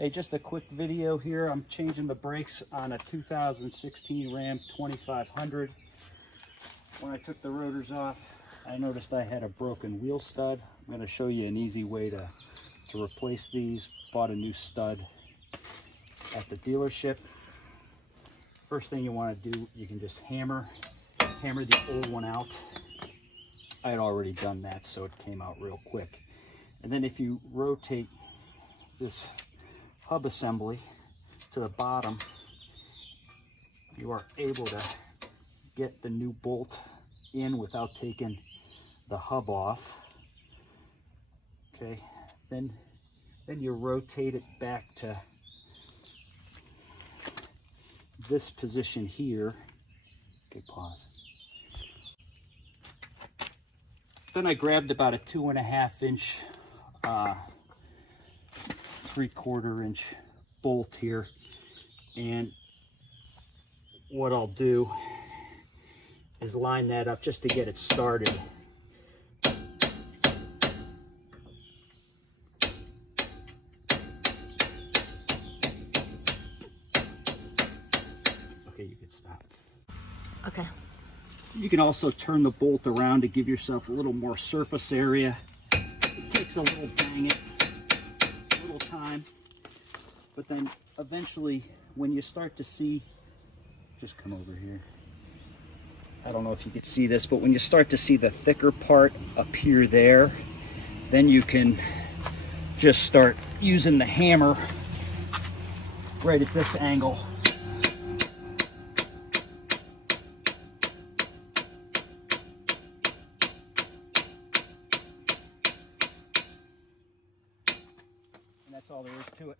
Hey, just a quick video here. I'm changing the brakes on a 2016 Ram 2500. When I took the rotors off, I noticed I had a broken wheel stud. I'm going to show you an easy way to replace these. Bought a new stud at the dealership. First thing you want to do, you can just hammer the old one out. I had already done that, so it came out real quick. And then if you rotate this hub assembly to the bottom, you are able to get the new bolt in without taking the hub off. Okay, then you rotate it back to this position here. Okay, pause. Then I grabbed about a 2.5 inch 3/4 inch bolt here, and what I'll do is line that up just to get it started. Okay, you can stop. Okay. You can also turn the bolt around to give yourself a little more surface area. It takes a little banging, a little time, but then eventually when you start to see, just come over here. I don't know if you can see this, but when you start to see the thicker part appear there, then you can just start using the hammer right at this angle. And that's all there is to it.